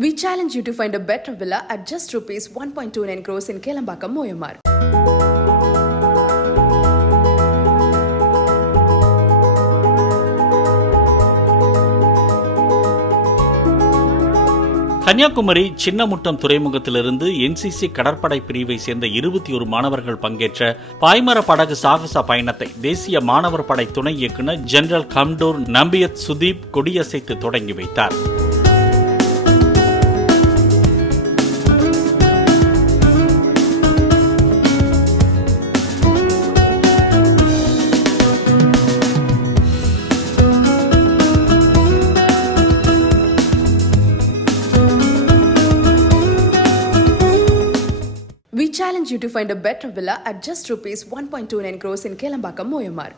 We challenge you to find a better villa at just rupees 1.29 crores in Kelambakam, Moyamar. Kanyakumari சின்னமுட்டம் துறைமுகத்திலிருந்து என்சிசி கடற்படை பிரிவை சேர்ந்த 21 மாணவர்கள் பங்கேற்ற பாய்மர படகு சாகச பயணத்தை தேசிய மாணவர் படை துணை இயக்குநர் ஜெனரல் கம்டோர் நம்பியத் சுதீப் கொடியசைத்து தொடங்கி வைத்தார். We challenge you to find a better villa at just rupees 1.29 crores in Kelambakam, Moyamar.